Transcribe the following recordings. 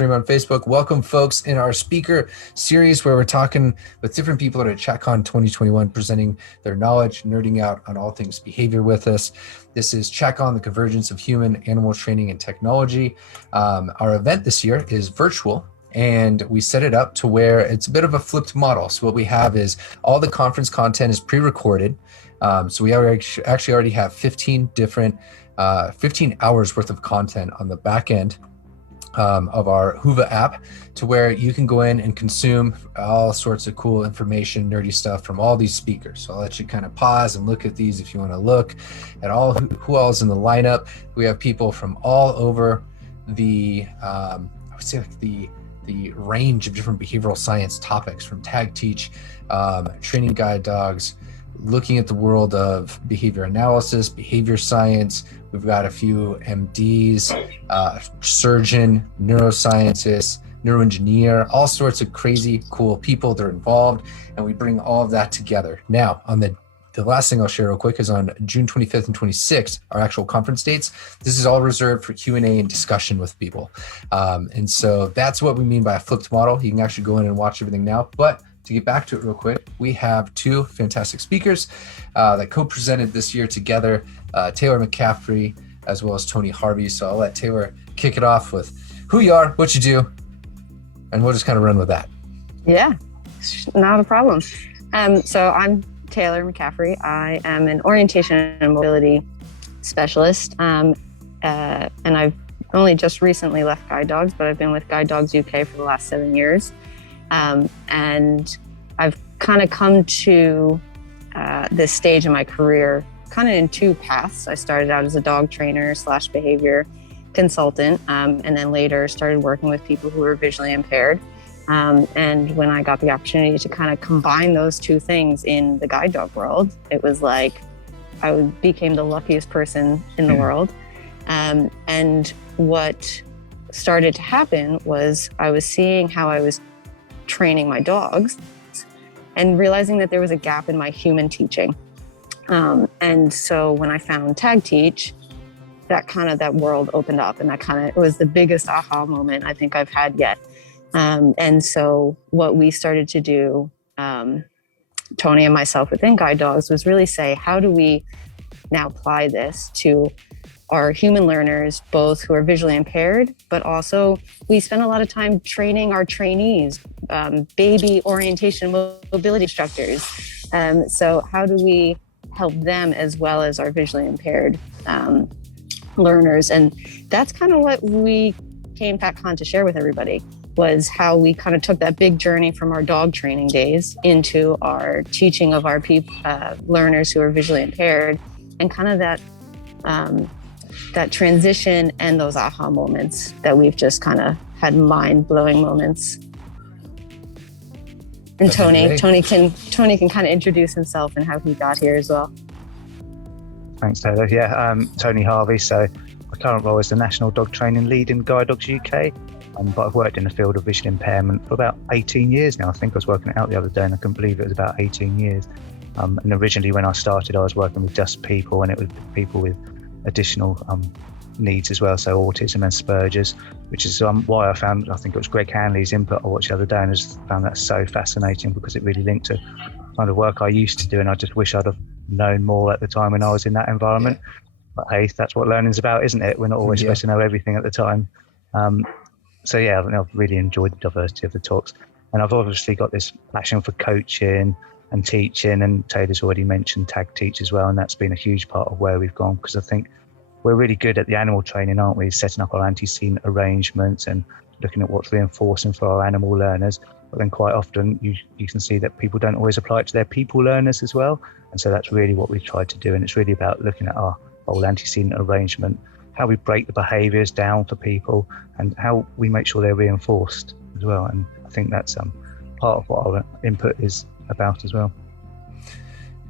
stream on Facebook. Welcome, folks, in our speaker series where we're talking with different people at CHATTcon 2021, presenting their knowledge, nerding out on all things behavior with us. This is CHATTcon, the convergence of human, animal training, and technology. Our event this year is virtual, and we set it up to where it's a bit of a flipped model. So what we have is all the conference content is pre-recorded. So we actually already have 15 hours worth of content on the back end of our Whova app, to where you can go in and consume all sorts of cool information, nerdy stuff from all these speakers. So I'll let you kind of pause and look at these if you want to look at all who else in the lineup. We have people from all over the, I would say like the range of different behavioral science topics, from TAGteach, training guide dogs, looking at the world of behavior analysis, behavior science. We've got a few MDs, surgeon, neuroscientist, neuroengineer, all sorts of crazy cool people that are involved, and we bring all of that together. Now, on the last thing I'll share real quick is on June 25th and 26th, our actual conference dates. This is all reserved for Q&A and discussion with people. And so that's what we mean by a flipped model. You can actually go in and watch everything now. But to get back to it real quick, we have two fantastic speakers that co-presented this year together, Taylor McCaffrey, as well as Tony Harvey. So I'll let Taylor kick it off with who you are, what you do, and we'll just kind of run with that. Yeah, not a problem. So I'm Taylor McCaffrey. I am an Orientation and Mobility Specialist, and I've only just recently left Guide Dogs, but I've been with Guide Dogs UK for the last 7 years. And I've kind of come to this stage in my career kind of in two paths. I started out as a dog trainer / behavior consultant, and then later started working with people who were visually impaired. And when I got the opportunity to kind of combine those two things in the guide dog world, it was like I became the luckiest person in the world. And what started to happen was I was seeing how I was training my dogs and realizing that there was a gap in my human teaching. And so when I found TAGteach, that world opened up, and it was the biggest aha moment I think I've had yet. And so what we started to do, Tony and myself within Guide Dogs, was really say, how do we now apply this to our human learners, both who are visually impaired, but also we spend a lot of time training our trainees, baby orientation and mobility instructors. So how do we help them as well as our visually impaired learners? And that's kind of what we came to TAGteach to share with everybody, was how we kind of took that big journey from our dog training days into our teaching of our learners who are visually impaired, and kind of that transition and those aha moments that we've just kind of had mind-blowing moments. And Tony can kind of introduce himself and how he got here as well. Thanks, Taylor. Yeah, Tony Harvey. So my current role is the National Dog Training Lead in Guide Dogs UK. But I've worked in the field of vision impairment for about 18 years now. I think I was working it out the other day and I couldn't believe it was about 18 years. And originally when I started, I was working with just people, and it was people with additional needs as well, so autism and Asperger's, which is why I think it was Greg Hanley's input I watched the other day, and I just found that so fascinating because it really linked to kind of work I used to do, and I just wish I'd have known more at the time when I was in that environment. Yeah. But hey, that's what learning's about, isn't it? We're not always supposed to know everything at the time. So yeah, I've really enjoyed the diversity of the talks, and I've obviously got this passion for coaching and teaching, and Taylor's already mentioned TAGteach as well, and that's been a huge part of where we've gone, because I think we're really good at the animal training, aren't we? Setting up our antecedent arrangements and looking at what's reinforcing for our animal learners. But then quite often you can see that people don't always apply it to their people learners as well. And so that's really what we've tried to do. And it's really about looking at our whole antecedent arrangement, how we break the behaviours down for people, and how we make sure they're reinforced as well. And I think that's part of what our input is about as well.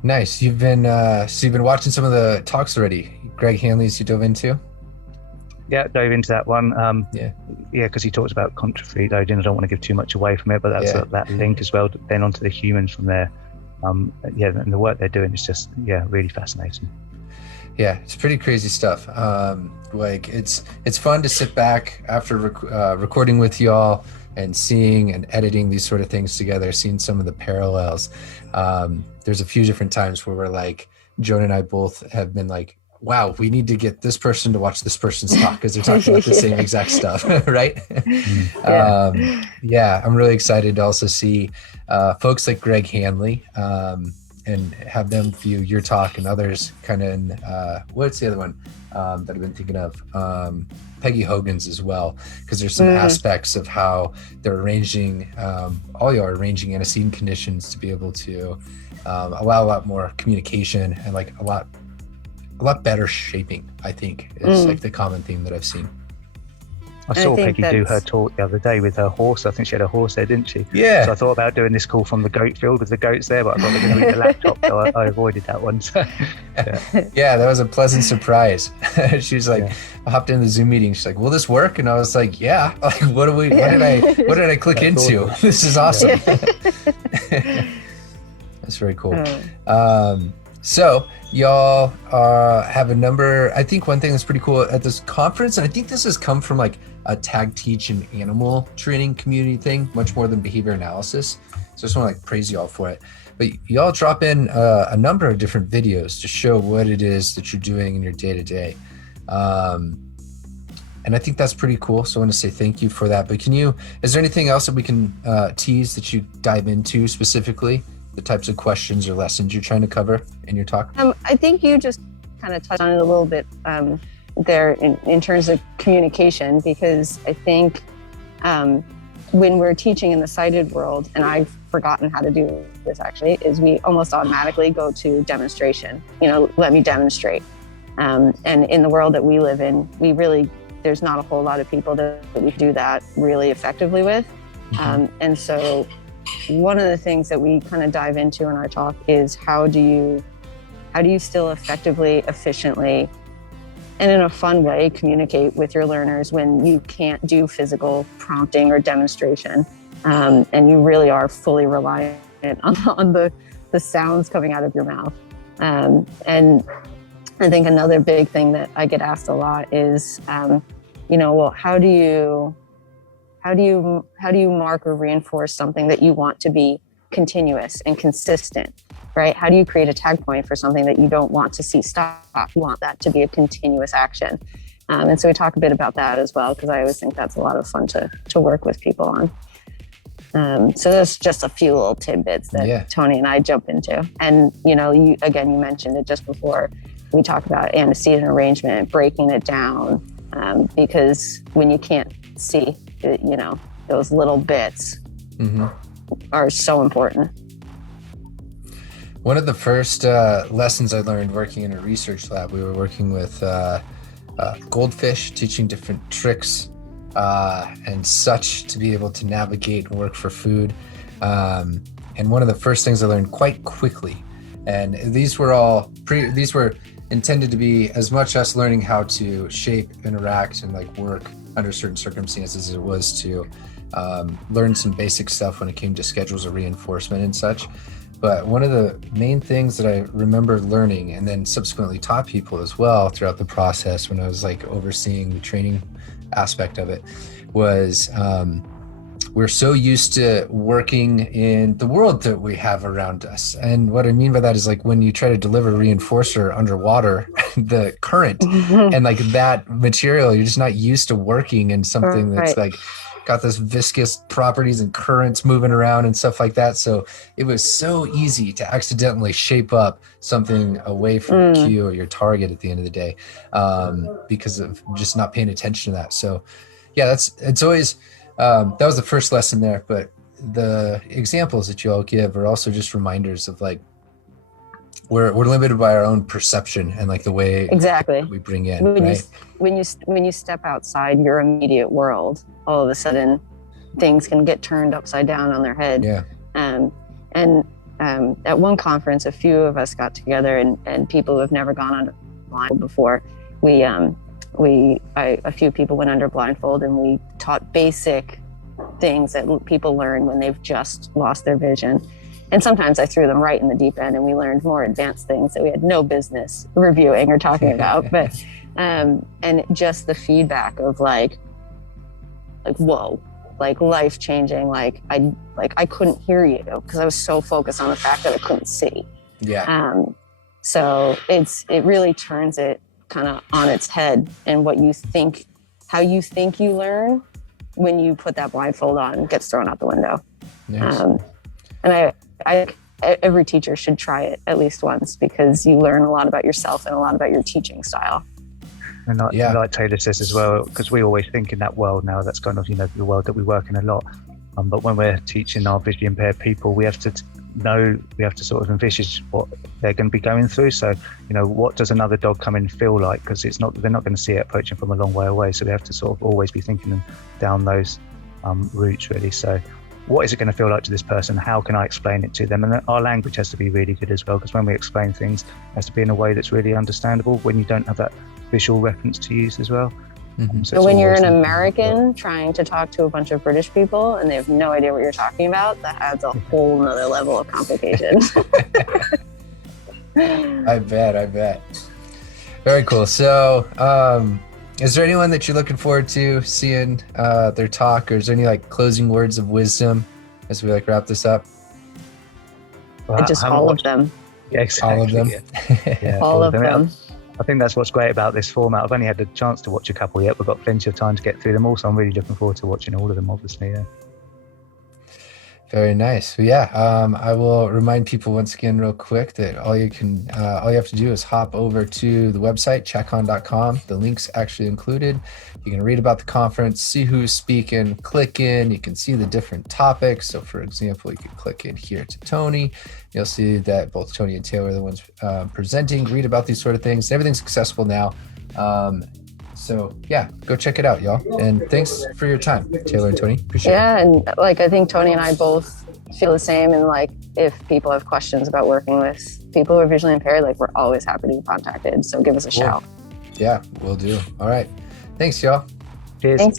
Nice. You've been watching some of the talks already. Greg Hanley's you dove into? Yeah, dove into that one. Because he talks about contrary loading. I don't want to give too much away from it, but that's that link as well, then onto the humans from there. And the work they're doing is just really fascinating. Yeah, it's pretty crazy stuff. Like it's fun to sit back after recording with y'all and seeing and editing these sort of things together, seeing some of the parallels. There's a few different times where we're like, Joan and I both have been like, wow, we need to get this person to watch this person's talk because they're talking about the same exact stuff, right? Yeah, I'm really excited to also see folks like Greg Hanley and have them view your talk and others kind of in, what's the other one that I've been thinking of? Peggy Hogan's as well, because there's some aspects of how they're arranging, all you are arranging antecedent conditions to be able to allow a lot more communication and like a lot better shaping, I think, is like the common theme that I've seen. I saw Peggy do her talk the other day with her horse. I think she had a horse there, didn't she? Yeah. So I thought about doing this call from the goat field with the goats there, but I thought they were going to be the laptop, so I avoided that one. So, yeah, that was a pleasant surprise. She was like, I hopped into the Zoom meeting. She's like, will this work? And I was like, yeah. Like, what did I click into? Awesome. This is awesome. That's very cool. So y'all have a number. I think one thing that's pretty cool at this conference, and I think this has come from like a TAGteach and animal training community thing, much more than behavior analysis. So I just want to like praise y'all for it. But y'all drop in a number of different videos to show what it is that you're doing in your day-to-day. And I think that's pretty cool. So I want to say thank you for that. But is there anything else that we can tease that you dive into specifically? The types of questions or lessons you're trying to cover in your talk? I think you just kind of touched on it a little bit there in terms of communication, because I think when we're teaching in the sighted world, and I've forgotten how to do this actually, is we almost automatically go to demonstration. Let me demonstrate. And in the world that we live in, there's not a whole lot of people that we do that really effectively with. And so one of the things that we kind of dive into in our talk is how do you still effectively, efficiently, and in a fun way communicate with your learners when you can't do physical prompting or demonstration, and you really are fully reliant on the sounds coming out of your mouth. And I think another big thing that I get asked a lot is, well, how do you mark or reinforce something that you want to be continuous and consistent, right? How do you create a tag point for something that you don't want to see stop? You want that to be a continuous action. And so we talk a bit about that as well, because I always think that's a lot of fun to work with people on. So there's just a few little tidbits that Tony and I jump into. And, you mentioned it just before. We talk about antecedent arrangement, breaking it down, because when you can't see, those little bits are so important. One of the first lessons I learned working in a research lab, we were working with goldfish, teaching different tricks and such to be able to navigate and work for food. And one of the first things I learned quite quickly, and these were intended to be as much us learning how to shape, interact, and like work under certain circumstances as it was to learn some basic stuff when it came to schedules of reinforcement and such. But one of the main things that I remember learning and then subsequently taught people as well throughout the process when I was like overseeing the training aspect of it was we're so used to working in the world that we have around us. And what I mean by that is like when you try to deliver a reinforcer underwater, the current and like that material, you're just not used to working in something that's like got this viscous properties and currents moving around and stuff like that. So it was so easy to accidentally shape up something away from your cue or your target at the end of the day because of just not paying attention to that. So yeah, it's always, that was the first lesson there, but the examples that you all give are also just reminders of like, we're limited by our own perception and like the way we bring in, when you step outside your immediate world, all of a sudden things can get turned upside down on their head. Yeah. And at one conference, a few of us got together and people who have never gone under blindfold before, a few people went under blindfold and we taught basic things that people learn when they've just lost their vision. And sometimes I threw them right in the deep end and we learned more advanced things that we had no business reviewing or talking about. But, and just the feedback of like, whoa, like life changing. Like I couldn't hear you because I was so focused on the fact that I couldn't see. Yeah. So it really turns it kind of on its head, and how you think you learn when you put that blindfold on gets thrown out the window. Nice. And every teacher should try it at least once, because you learn a lot about yourself and a lot about your teaching style. And like Taylor says as well, because we always think in that world now, that's kind of, the world that we work in a lot. But when we're teaching our visually impaired people, we have to sort of envisage what they're going to be going through. So, what does another dog come in feel like? Because they're not going to see it approaching from a long way away. So we have to sort of always be thinking down those routes, really. So what is it going to feel like to this person? How can I explain it to them? And our language has to be really good as well, because when we explain things, it has to be in a way that's really understandable when you don't have that visual reference to use as well. Mm-hmm. So when you're an American trying to talk to a bunch of British people and they have no idea what you're talking about, that adds a whole nother level of complication. I bet. Very cool. So is there anyone that you're looking forward to seeing their talk, or is there any closing words of wisdom as we wrap this up? Just all of them. Yeah, exactly. All of them. Yeah, all of them. I think that's what's great about this format. I've only had the chance to watch a couple yet. We've got plenty of time to get through them all, so I'm really looking forward to watching all of them, obviously. Yeah. Very nice. Well, I will remind people once again real quick that all you have to do is hop over to the website, CHATTcon.com. The link's actually included. You can read about the conference, see who's speaking, click in. You can see the different topics. So for example, you can click in here to Tony. You'll see that both Tony and Taylor are the ones presenting, read about these sort of things. Everything's accessible now. So go check it out, y'all. And thanks for your time, Taylor and Tony. Appreciate it. Yeah, and I think Tony and I both feel the same. And if people have questions about working with people who are visually impaired, we're always happy to be contacted. So give us a shout. Yeah, we'll do. All right. Thanks, y'all. Cheers. Thanks, guys.